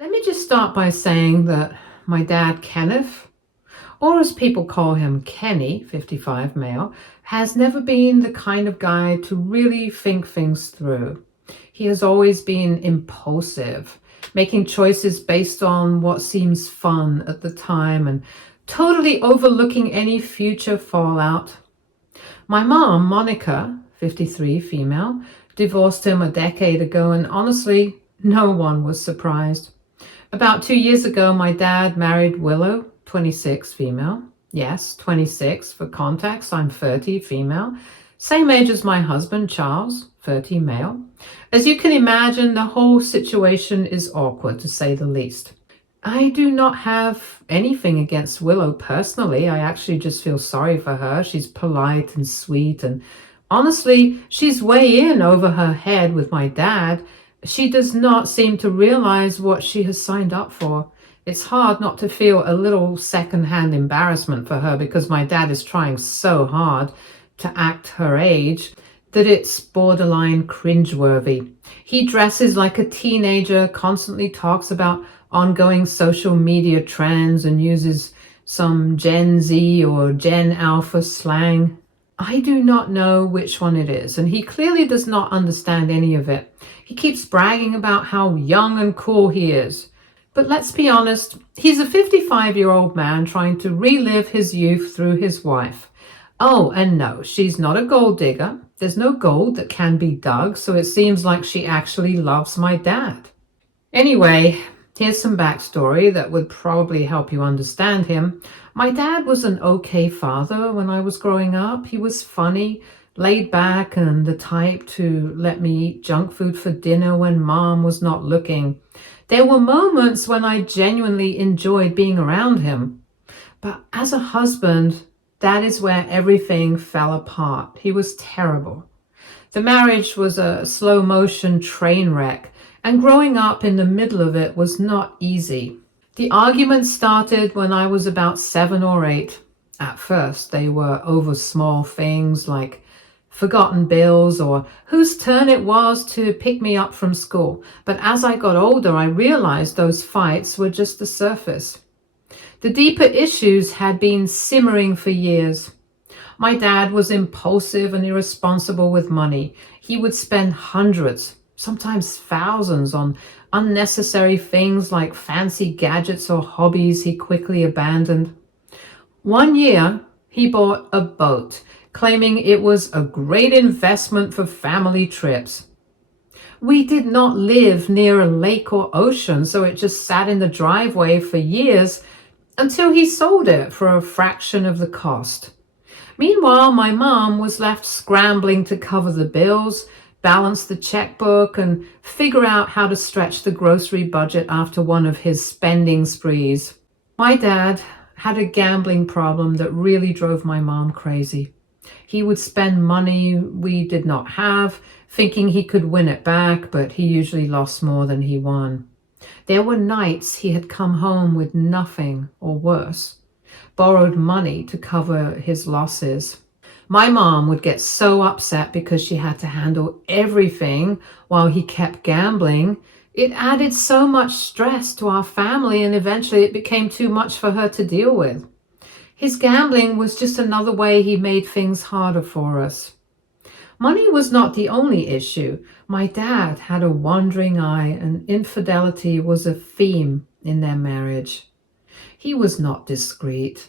Let me just start by saying that my dad, Kenneth, or as people call him, Kenny, 55 male, has never been the kind of guy to really think things through. He has always been impulsive, making choices based on what seems fun at the time and totally overlooking any future fallout. My mom, Monica, 53 female, divorced him a decade ago, and honestly, no one was surprised. About 2 years ago, my dad married Willow, 26 female. Yes, 26 for context. I'm 30 female. Same age as my husband, Charles, 30 male. As you can imagine, the whole situation is awkward, to say the least. I do not have anything against Willow personally. I actually just feel sorry for her. She's polite and sweet, and honestly, she's way in over her head with my dad. She does not seem to realize what she has signed up for. It's hard not to feel a little secondhand embarrassment for her because my dad is trying so hard to act her age that it's borderline cringeworthy. He dresses like a teenager, constantly talks about ongoing social media trends, and uses some Gen Z or Gen Alpha slang. I do not know which one it is, and he clearly does not understand any of it. He keeps bragging about how young and cool he is. But let's be honest, he's a 55-year-old man trying to relive his youth through his wife. Oh, and no, she's not a gold digger. There's no gold that can be dug, so it seems like she actually loves my dad. Anyway, here's some backstory that would probably help you understand him. My dad was an okay father when I was growing up. He was funny, laid back, and the type to let me eat junk food for dinner when mom was not looking. There were moments when I genuinely enjoyed being around him. But as a husband, that is where everything fell apart. He was terrible. The marriage was a slow motion train wreck, and growing up in the middle of it was not easy. The arguments started when I was about 7 or 8. At first, they were over small things like forgotten bills or whose turn it was to pick me up from school. But as I got older, I realized those fights were just the surface. The deeper issues had been simmering for years. My dad was impulsive and irresponsible with money. He would spend hundreds, sometimes thousands, on unnecessary things like fancy gadgets or hobbies he quickly abandoned. One year, he bought a boat, claiming it was a great investment for family trips. We did not live near a lake or ocean, so it just sat in the driveway for years until he sold it for a fraction of the cost. Meanwhile, my mom was left scrambling to cover the bills, balance the checkbook, and figure out how to stretch the grocery budget after one of his spending sprees. My dad had a gambling problem that really drove my mom crazy. He would spend money we did not have, thinking he could win it back, but he usually lost more than he won. There were nights he had come home with nothing, or worse, borrowed money to cover his losses. My mom would get so upset because she had to handle everything while he kept gambling. It added so much stress to our family, and eventually it became too much for her to deal with. His gambling was just another way he made things harder for us. Money was not the only issue. My dad had a wandering eye, and infidelity was a theme in their marriage. He was not discreet.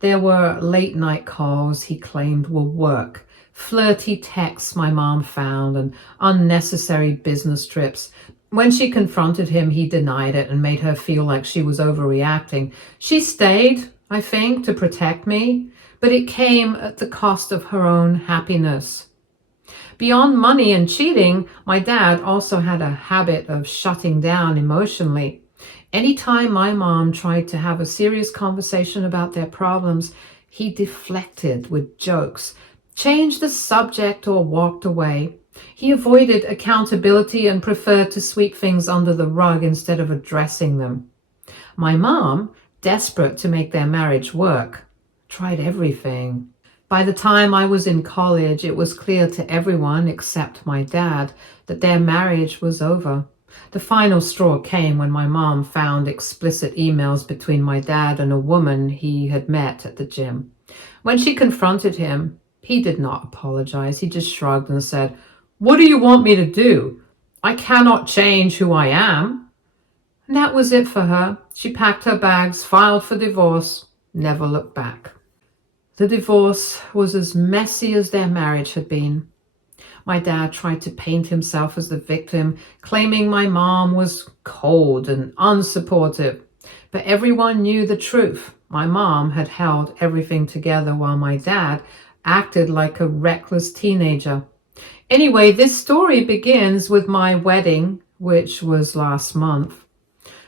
There were late-night calls he claimed were work, flirty texts my mom found, and unnecessary business trips. When she confronted him, he denied it and made her feel like she was overreacting. She stayed, I think, to protect me, but it came at the cost of her own happiness. Beyond money and cheating, my dad also had a habit of shutting down emotionally. Anytime my mom tried to have a serious conversation about their problems, he deflected with jokes, changed the subject, or walked away. He avoided accountability and preferred to sweep things under the rug instead of addressing them. My mom, desperate to make their marriage work, tried everything. By the time I was in college, it was clear to everyone except my dad that their marriage was over. The final straw came when my mom found explicit emails between my dad and a woman he had met at the gym. When she confronted him, he did not apologize. He just shrugged and said, "What do you want me to do? I cannot change who I am." And that was it for her. She packed her bags, filed for divorce, never looked back. The divorce was as messy as their marriage had been. My dad tried to paint himself as the victim, claiming my mom was cold and unsupportive. But everyone knew the truth. My mom had held everything together while my dad acted like a reckless teenager. Anyway, this story begins with my wedding, which was last month.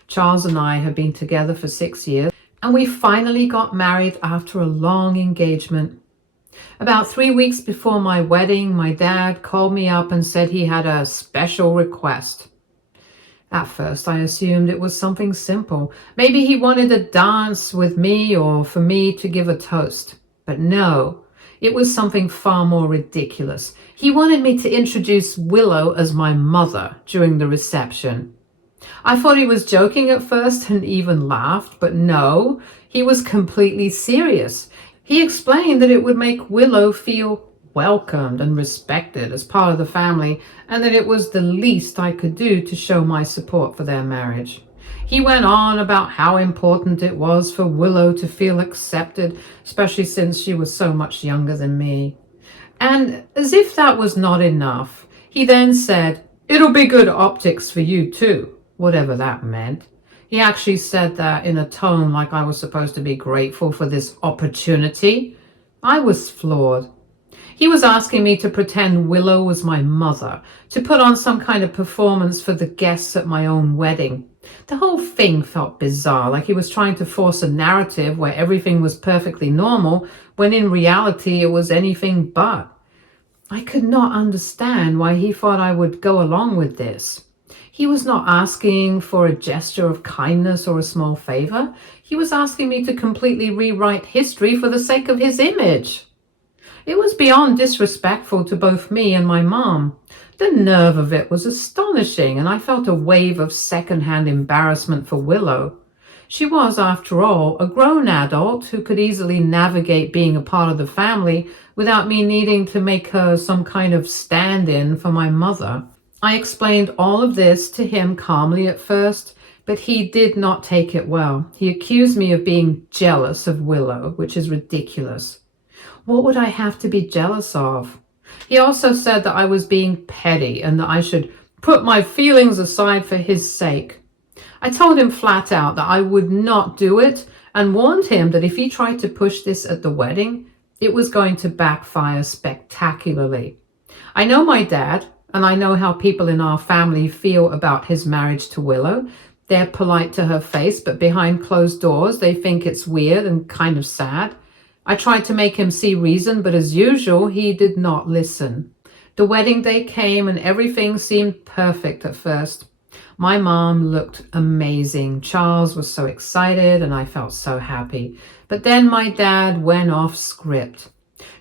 Charles and I had been together for 6 years, and we finally got married after a long engagement. About 3 weeks before my wedding, my dad called me up and said he had a special request. At first, I assumed it was something simple. Maybe he wanted to dance with me or for me to give a toast. But no, it was something far more ridiculous. He wanted me to introduce Willow as my mother during the reception. I thought he was joking at first and even laughed, but no, he was completely serious. He explained that it would make Willow feel welcomed and respected as part of the family, and that it was the least I could do to show my support for their marriage. He went on about how important it was for Willow to feel accepted, especially since she was so much younger than me. And as if that was not enough, he then said, "It'll be good optics for you too," whatever that meant. He actually said that in a tone like I was supposed to be grateful for this opportunity. I was floored. He was asking me to pretend Willow was my mother, to put on some kind of performance for the guests at my own wedding. The whole thing felt bizarre, like he was trying to force a narrative where everything was perfectly normal, when in reality it was anything but. I could not understand why he thought I would go along with this. He was not asking for a gesture of kindness or a small favor. He was asking me to completely rewrite history for the sake of his image. It was beyond disrespectful to both me and my mom. The nerve of it was astonishing, and I felt a wave of second-hand embarrassment for Willow. She was, after all, a grown adult who could easily navigate being a part of the family without me needing to make her some kind of stand-in for my mother. I explained all of this to him calmly at first, but he did not take it well. He accused me of being jealous of Willow, which is ridiculous. What would I have to be jealous of? He also said that I was being petty and that I should put my feelings aside for his sake. I told him flat out that I would not do it and warned him that if he tried to push this at the wedding, it was going to backfire spectacularly. I know my dad, and I know how people in our family feel about his marriage to Willow. They're polite to her face, but behind closed doors, they think it's weird and kind of sad. I tried to make him see reason, but as usual, he did not listen. The wedding day came and everything seemed perfect at first. My mom looked amazing. Charles was so excited and I felt so happy. But then my dad went off script.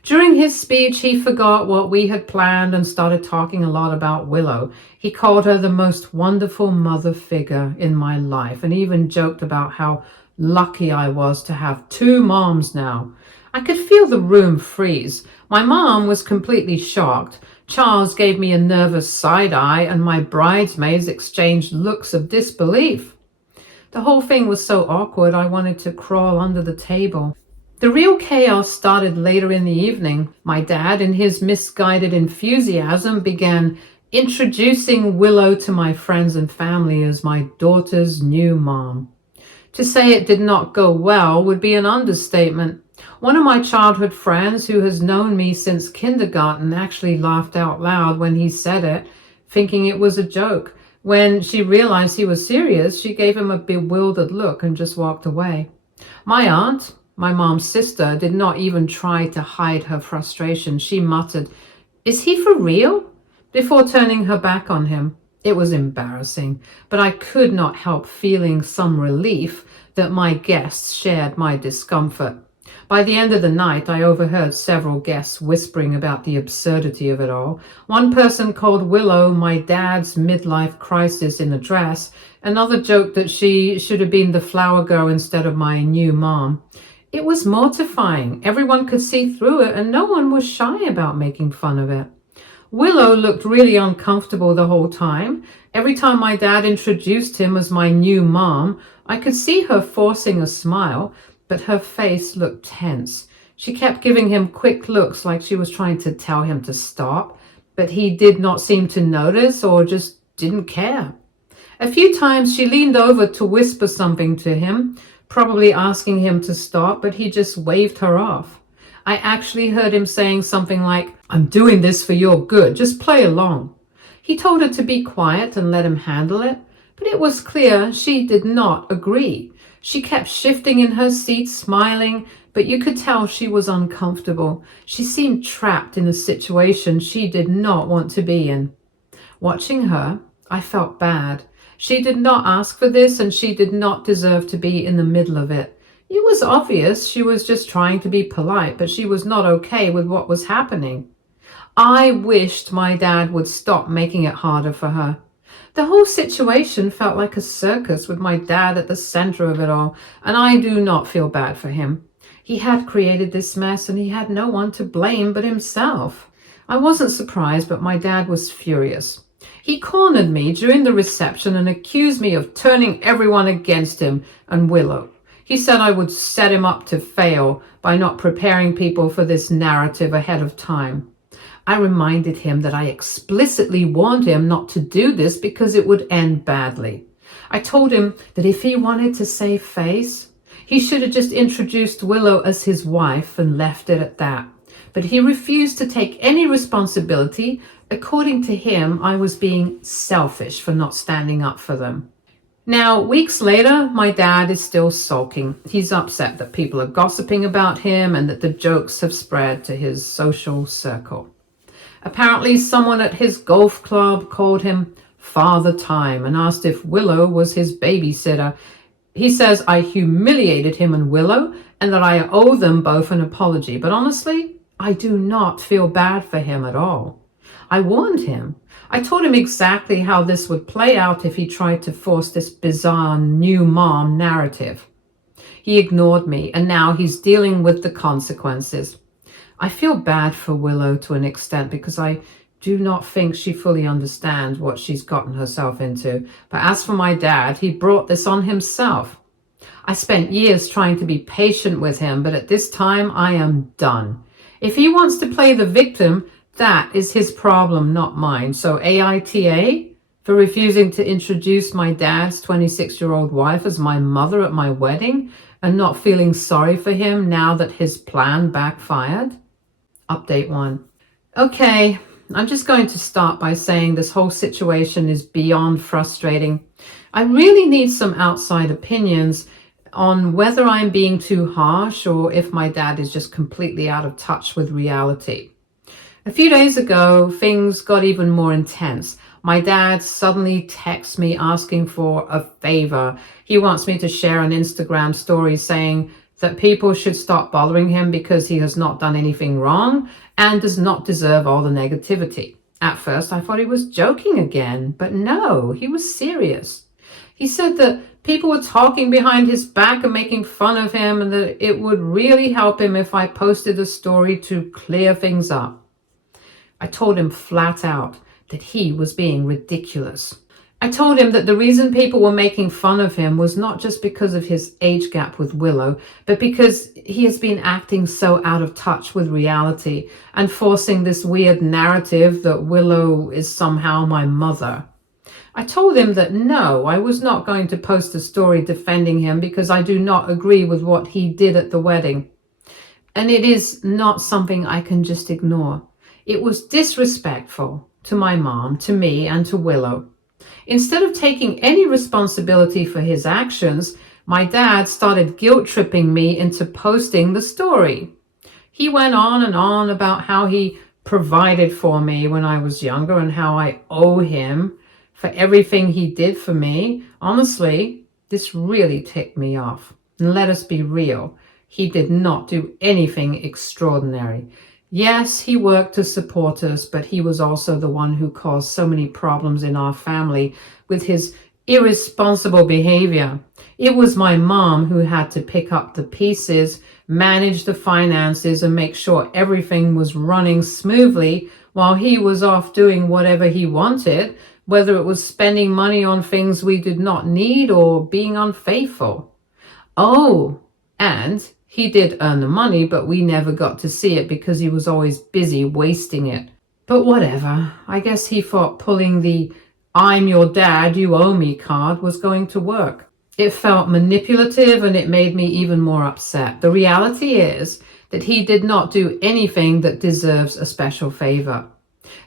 During his speech, he forgot what we had planned and started talking a lot about Willow. He called her the most wonderful mother figure in my life and even joked about how lucky I was to have 2 moms now. I could feel the room freeze. My mom was completely shocked. Charles gave me a nervous side-eye and my bridesmaids exchanged looks of disbelief. The whole thing was so awkward I wanted to crawl under the table. The real chaos started later in the evening. My dad, in his misguided enthusiasm, began introducing Willow to my friends and family as my daughter's new mom. To say it did not go well would be an understatement. One of my childhood friends, who has known me since kindergarten, actually laughed out loud when he said it, thinking it was a joke. When she realized he was serious, she gave him a bewildered look and just walked away. My aunt, my mom's sister, did not even try to hide her frustration. She muttered, "Is he for real?" before turning her back on him. It was embarrassing, but I could not help feeling some relief that my guests shared my discomfort. By the end of the night, I overheard several guests whispering about the absurdity of it all. One person called Willow my dad's midlife crisis in a dress. Another joked that she should have been the flower girl instead of my new mom. It was mortifying. Everyone could see through it, and no one was shy about making fun of it. Willow looked really uncomfortable the whole time. Every time my dad introduced him as my new mom, I could see her forcing a smile, but her face looked tense. She kept giving him quick looks like she was trying to tell him to stop, but he did not seem to notice or just didn't care. A few times she leaned over to whisper something to him, probably asking him to stop, but he just waved her off. I actually heard him saying something like, "I'm doing this for your good, just play along." He told her to be quiet and let him handle it, but it was clear she did not agree. She kept shifting in her seat, smiling, but you could tell she was uncomfortable. She seemed trapped in a situation she did not want to be in. Watching her, I felt bad. She did not ask for this, and she did not deserve to be in the middle of it. It was obvious she was just trying to be polite, but she was not okay with what was happening. I wished my dad would stop making it harder for her. The whole situation felt like a circus with my dad at the center of it all, and I do not feel bad for him. He had created this mess, and he had no one to blame but himself. I wasn't surprised, but my dad was furious. He cornered me during the reception and accused me of turning everyone against him and Willow. He said I would set him up to fail by not preparing people for this narrative ahead of time. I reminded him that I explicitly warned him not to do this because it would end badly. I told him that if he wanted to save face, he should have just introduced Willow as his wife and left it at that. But he refused to take any responsibility. According to him, I was being selfish for not standing up for them. Now, weeks later, my dad is still sulking. He's upset that people are gossiping about him and that the jokes have spread to his social circle. Apparently, someone at his golf club called him Father Time and asked if Willow was his babysitter. He says I humiliated him and Willow and that I owe them both an apology. But honestly, I do not feel bad for him at all. I warned him. I told him exactly how this would play out if he tried to force this bizarre new mom narrative. He ignored me, and now he's dealing with the consequences. I feel bad for Willow to an extent because I do not think she fully understands what she's gotten herself into. But as for my dad, he brought this on himself. I spent years trying to be patient with him, but at this time I am done. If he wants to play the victim, that is his problem, not mine. So AITA for refusing to introduce my dad's 26-year-old wife as my mother at my wedding and not feeling sorry for him now that his plan backfired. Update 1. Okay, I'm just going to start by saying this whole situation is beyond frustrating. I really need some outside opinions on whether I'm being too harsh or if my dad is just completely out of touch with reality. A few days ago, things got even more intense. My dad suddenly texts me asking for a favor. He wants me to share an Instagram story saying that people should stop bothering him because he has not done anything wrong and does not deserve all the negativity. At first, I thought he was joking again, but no, he was serious. He said that people were talking behind his back and making fun of him and that it would really help him if I posted a story to clear things up. I told him flat out that he was being ridiculous. I told him that the reason people were making fun of him was not just because of his age gap with Willow, but because he has been acting so out of touch with reality and forcing this weird narrative that Willow is somehow my mother. I told him that no, I was not going to post a story defending him because I do not agree with what he did at the wedding. And it is not something I can just ignore. It was disrespectful to my mom, to me, and to Willow. Instead of taking any responsibility for his actions, my dad started guilt-tripping me into posting the story. He went on and on about how he provided for me when I was younger and how I owe him for everything he did for me. Honestly, this really ticked me off. And let us be real. He did not do anything extraordinary. Yes, he worked to support us, but he was also the one who caused so many problems in our family with his irresponsible behavior. It was my mom who had to pick up the pieces, manage the finances, and make sure everything was running smoothly while he was off doing whatever he wanted, whether it was spending money on things we did not need or being unfaithful. Oh, and he did earn the money, but we never got to see it because he was always busy wasting it. But whatever, I guess he thought pulling the "I'm your dad, you owe me" card was going to work. It felt manipulative and it made me even more upset. The reality is that he did not do anything that deserves a special favor,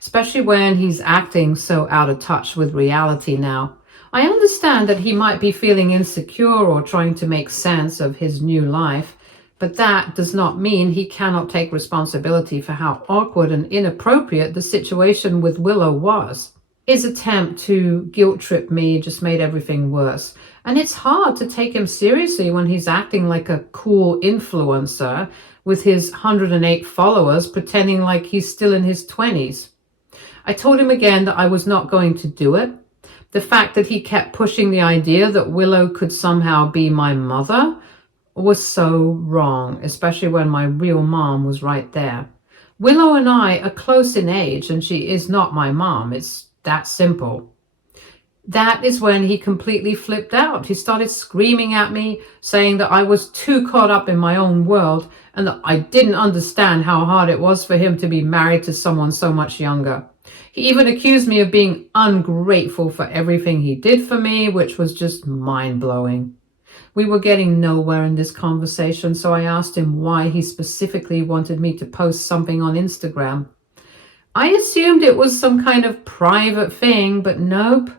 especially when he's acting so out of touch with reality now. I understand that he might be feeling insecure or trying to make sense of his new life, but that does not mean he cannot take responsibility for how awkward and inappropriate the situation with Willow was. His attempt to guilt trip me just made everything worse, and it's hard to take him seriously when he's acting like a cool influencer with his 108 followers, pretending like he's still in his 20s. I told him again that I was not going to do it. The fact that he kept pushing the idea that Willow could somehow be my mother was so wrong, especially when my real mom was right there. Willow and I are close in age, and she is not my mom. It's that simple. That is when he completely flipped out. He started screaming at me, saying that I was too caught up in my own world and that I didn't understand how hard it was for him to be married to someone so much younger. He even accused me of being ungrateful for everything he did for me, which was just mind-blowing. We were getting nowhere in this conversation, so I asked him why he specifically wanted me to post something on Instagram. I assumed it was some kind of private thing, but nope.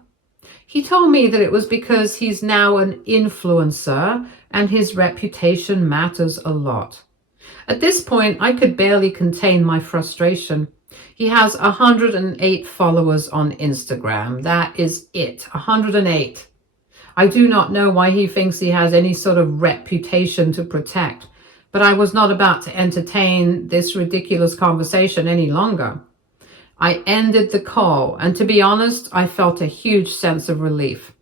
He told me that it was because he's now an influencer and his reputation matters a lot. At this point, I could barely contain my frustration. He has 108 followers on Instagram. That is it, 108. I do not know why he thinks he has any sort of reputation to protect, but I was not about to entertain this ridiculous conversation any longer. I ended the call, and to be honest, I felt a huge sense of relief.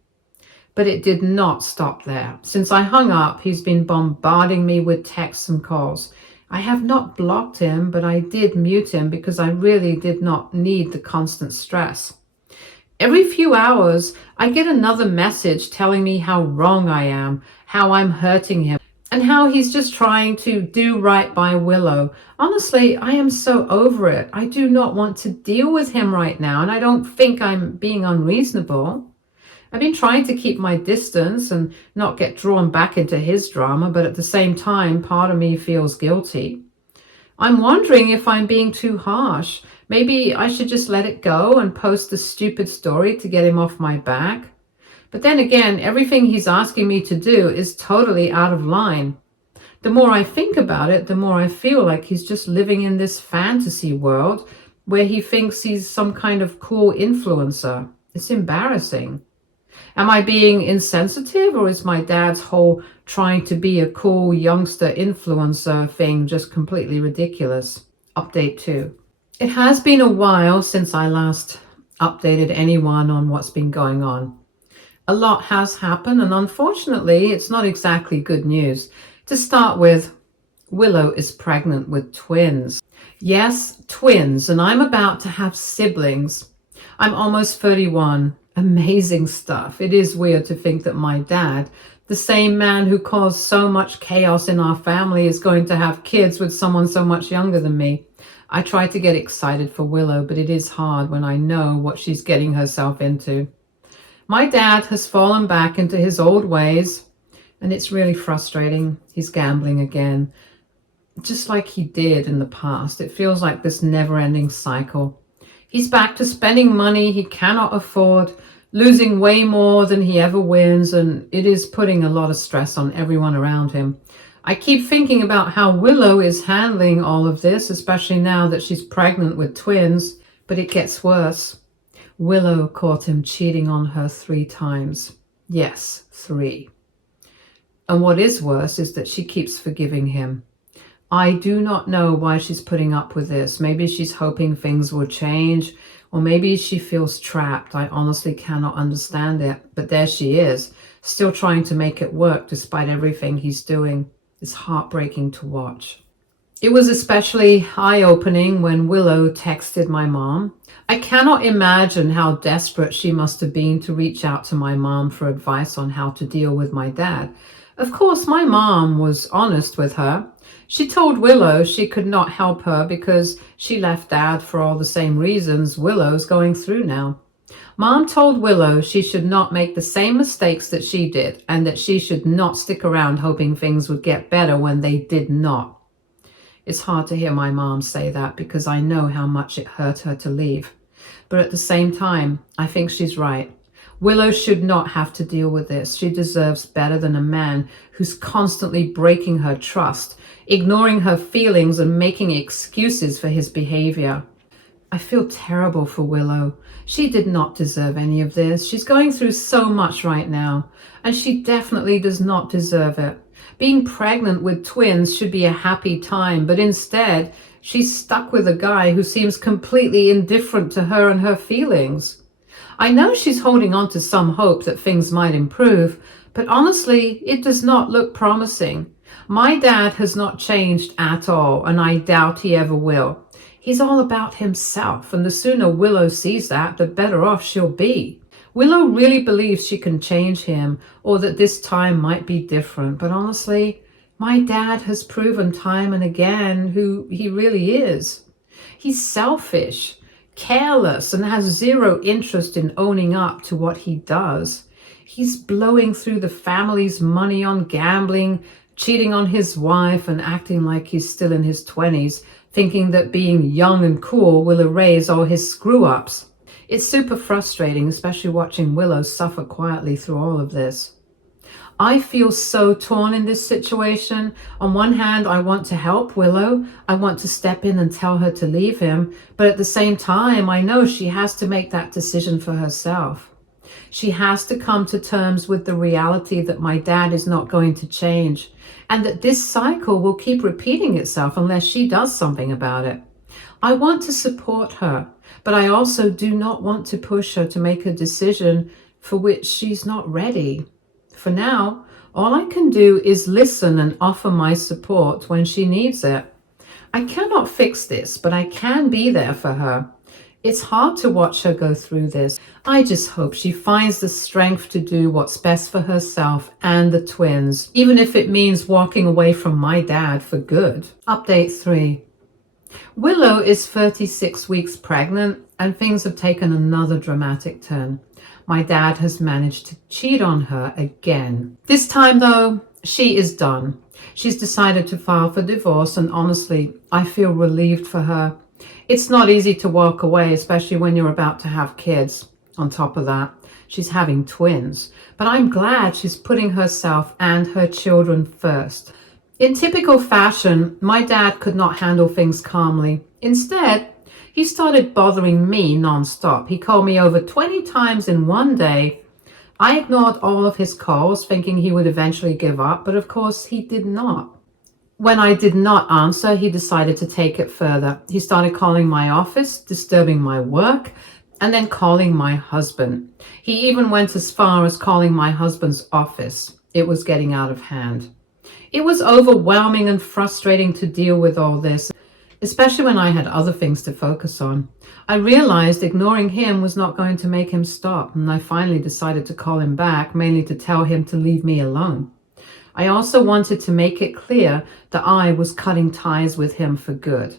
But it did not stop there. Since I hung up, he's been bombarding me with texts and calls. I have not blocked him, but I did mute him because I really did not need the constant stress. Every few hours, I get another message telling me how wrong I am, how I'm hurting him, and how he's just trying to do right by Willow. Honestly, I am so over it. I do not want to deal with him right now, and I don't think I'm being unreasonable. I've been trying to keep my distance and not get drawn back into his drama, but at the same time, part of me feels guilty. I'm wondering if I'm being too harsh. Maybe I should just let it go and post the stupid story to get him off my back. But then again, everything he's asking me to do is totally out of line. The more I think about it, the more I feel like he's just living in this fantasy world where he thinks he's some kind of cool influencer. It's embarrassing. Am I being insensitive, or is my dad's whole trying to be a cool youngster influencer thing just completely ridiculous? Update 2. It has been a while since I last updated anyone on what's been going on. A lot has happened, and unfortunately, it's not exactly good news. To start with, Willow is pregnant with twins. Yes, twins, and I'm about to have siblings. I'm almost 31. Amazing stuff. It is weird to think that my dad, the same man who caused so much chaos in our family, is going to have kids with someone so much younger than me. I try to get excited for Willow, but it is hard when I know what she's getting herself into. My dad has fallen back into his old ways, and it's really frustrating. He's gambling again, just like he did in the past. It feels like this never-ending cycle. He's back to spending money he cannot afford, losing way more than he ever wins, and it is putting a lot of stress on everyone around him. I keep thinking about how Willow is handling all of this, especially now that she's pregnant with twins, but it gets worse. Willow caught him cheating on her 3 times. Yes, 3. And what is worse is that she keeps forgiving him. I do not know why she's putting up with this. Maybe she's hoping things will change, or maybe she feels trapped. I honestly cannot understand it. But there she is, still trying to make it work despite everything he's doing. It's heartbreaking to watch. It was especially eye-opening when Willow texted my mom. I cannot imagine how desperate she must have been to reach out to my mom for advice on how to deal with my dad. Of course, my mom was honest with her. She told Willow she could not help her because she left Dad for all the same reasons Willow's going through now. Mom told Willow she should not make the same mistakes that she did and that she should not stick around hoping things would get better when they did not. It's hard to hear my mom say that because I know how much it hurt her to leave. But at the same time, I think she's right. Willow should not have to deal with this. She deserves better than a man who's constantly breaking her trust, ignoring her feelings and making excuses for his behavior. I feel terrible for Willow. She did not deserve any of this. She's going through so much right now, and she definitely does not deserve it. Being pregnant with twins should be a happy time, but instead, she's stuck with a guy who seems completely indifferent to her and her feelings. I know she's holding on to some hope that things might improve, but honestly, it does not look promising. My dad has not changed at all, and I doubt he ever will. He's all about himself, and the sooner Willow sees that, the better off she'll be. Willow really believes she can change him, or that this time might be different, but honestly, my dad has proven time and again who he really is. He's selfish, careless, and has zero interest in owning up to what he does. He's blowing through the family's money on gambling, cheating on his wife, and acting like he's still in his 20s, thinking that being young and cool will erase all his screw-ups. It's super frustrating, especially watching Willow suffer quietly through all of this. I feel so torn in this situation. On one hand, I want to help Willow. I want to step in and tell her to leave him. But at the same time, I know she has to make that decision for herself. She has to come to terms with the reality that my dad is not going to change, and that this cycle will keep repeating itself unless she does something about it. I want to support her, but I also do not want to push her to make a decision for which she's not ready. For now, all I can do is listen and offer my support when she needs it. I cannot fix this, but I can be there for her. It's hard to watch her go through this. I just hope she finds the strength to do what's best for herself and the twins, even if it means walking away from my dad for good. Update 3. Willow is 36 weeks pregnant, and things have taken another dramatic turn. My dad has managed to cheat on her again. This time, though, she is done. She's decided to file for divorce, and honestly, I feel relieved for her. It's not easy to walk away, especially when you're about to have kids. On top of that, she's having twins. But I'm glad she's putting herself and her children first. In typical fashion, my dad could not handle things calmly. Instead, he started bothering me nonstop. He called me over 20 times in one day. I ignored all of his calls, thinking he would eventually give up, but of course he did not. When I did not answer, he decided to take it further. He started calling my office, disturbing my work, and then calling my husband. He even went as far as calling my husband's office. It was getting out of hand. It was overwhelming and frustrating to deal with all this, especially when I had other things to focus on. I realized ignoring him was not going to make him stop, and I finally decided to call him back, mainly to tell him to leave me alone. I also wanted to make it clear that I was cutting ties with him for good.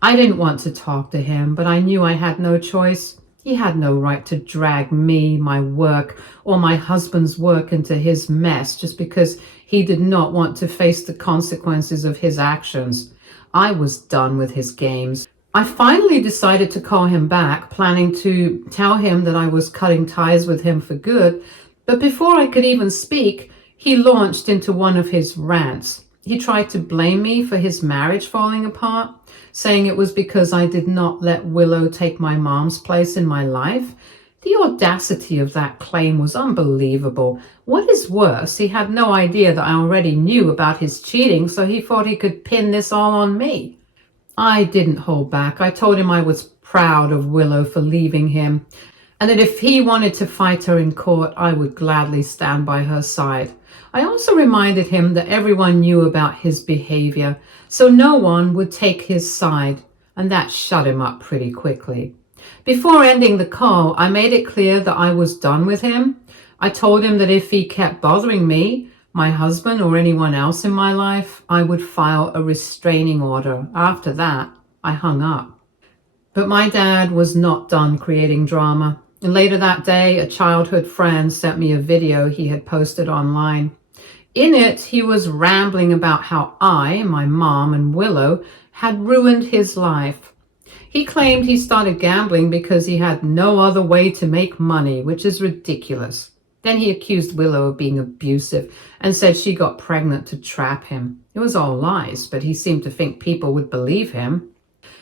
I didn't want to talk to him, but I knew I had no choice. He had no right to drag me, my work, or my husband's work into his mess just because he did not want to face the consequences of his actions. I was done with his games. I finally decided to call him back, planning to tell him that I was cutting ties with him for good, but before I could even speak, he launched into one of his rants. He tried to blame me for his marriage falling apart, saying it was because I did not let Willow take my mom's place in my life. The audacity of that claim was unbelievable. What is worse, he had no idea that I already knew about his cheating, so he thought he could pin this all on me. I didn't hold back. I told him I was proud of Willow for leaving him, and that if he wanted to fight her in court, I would gladly stand by her side. I also reminded him that everyone knew about his behavior, so no one would take his side, and that shut him up pretty quickly. Before ending the call, I made it clear that I was done with him. I told him that if he kept bothering me, my husband, or anyone else in my life, I would file a restraining order. After that, I hung up. But my dad was not done creating drama. And later that day, a childhood friend sent me a video he had posted online. In it, he was rambling about how I, my mom, and Willow had ruined his life. He claimed he started gambling because he had no other way to make money, which is ridiculous. Then he accused Willow of being abusive and said she got pregnant to trap him. It was all lies, but he seemed to think people would believe him.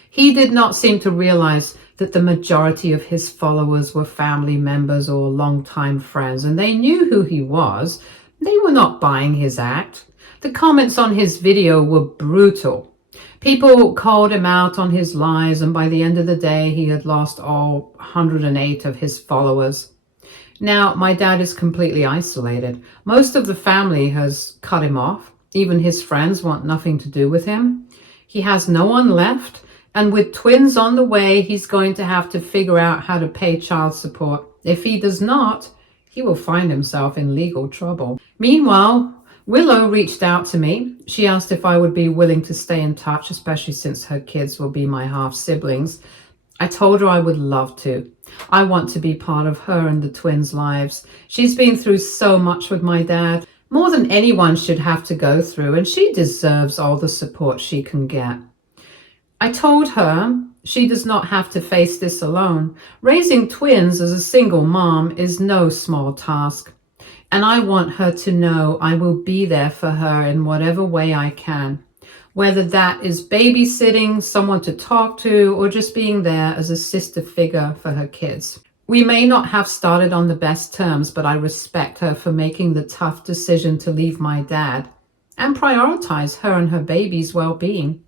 He did not seem to realize that the majority of his followers were family members or longtime friends, and they knew who he was. They were not buying his act. The comments on his video were brutal. People called him out on his lies, and by the end of the day, he had lost all 108 of his followers. Now, my dad is completely isolated. Most of the family has cut him off. Even his friends want nothing to do with him. He has no one left, and with twins on the way, he's going to have to figure out how to pay child support. If he does not, he will find himself in legal trouble. Meanwhile, Willow reached out to me. She asked if I would be willing to stay in touch, especially since her kids will be my half-siblings. I told her I would love to. I want to be part of her and the twins' lives. She's been through so much with my dad, more than anyone should have to go through, and she deserves all the support she can get. I told her she does not have to face this alone. Raising twins as a single mom is no small task. And I want her to know I will be there for her in whatever way I can, whether that is babysitting, someone to talk to, or just being there as a sister figure for her kids. We may not have started on the best terms, but I respect her for making the tough decision to leave my dad and prioritize her and her baby's well-being.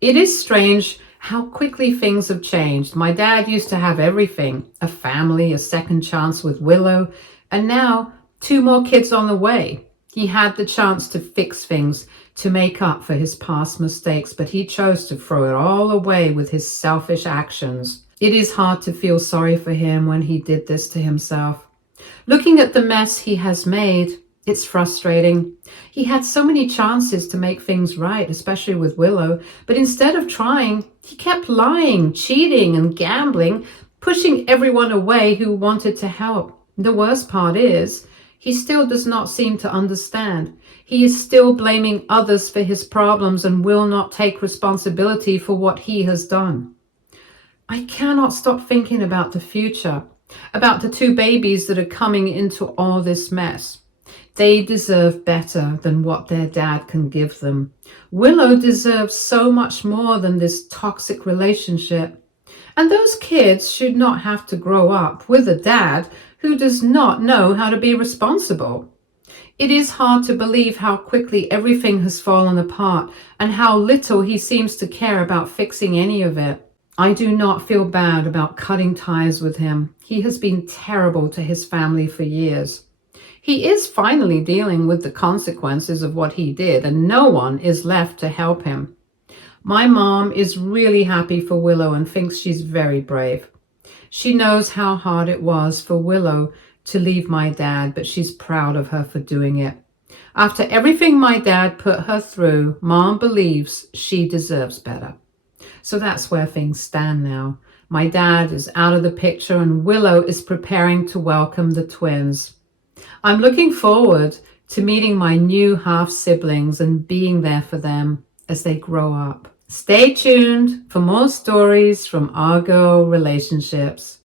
It is strange how quickly things have changed. My dad used to have everything, a family, a second chance with Willow, and now 2 more kids on the way. He had the chance to fix things, to make up for his past mistakes, but he chose to throw it all away with his selfish actions. It is hard to feel sorry for him when he did this to himself. Looking at the mess he has made, it's frustrating. He had so many chances to make things right, especially with Willow, but instead of trying, he kept lying, cheating, and gambling, pushing everyone away who wanted to help. The worst part is, he still does not seem to understand. He is still blaming others for his problems and will not take responsibility for what he has done. I cannot stop thinking about the future, about the 2 babies that are coming into all this mess. They deserve better than what their dad can give them. Willow deserves so much more than this toxic relationship. And those kids should not have to grow up with a dad who does not know how to be responsible. It is hard to believe how quickly everything has fallen apart and how little he seems to care about fixing any of it. I do not feel bad about cutting ties with him. He has been terrible to his family for years. He is finally dealing with the consequences of what he did, and no one is left to help him. My mom is really happy for Willow and thinks she's very brave. She knows how hard it was for Willow to leave my dad, but she's proud of her for doing it. After everything my dad put her through, Mom believes she deserves better. So that's where things stand now. My dad is out of the picture and Willow is preparing to welcome the twins. I'm looking forward to meeting my new half-siblings and being there for them as they grow up. Stay tuned for more stories from our girl relationships.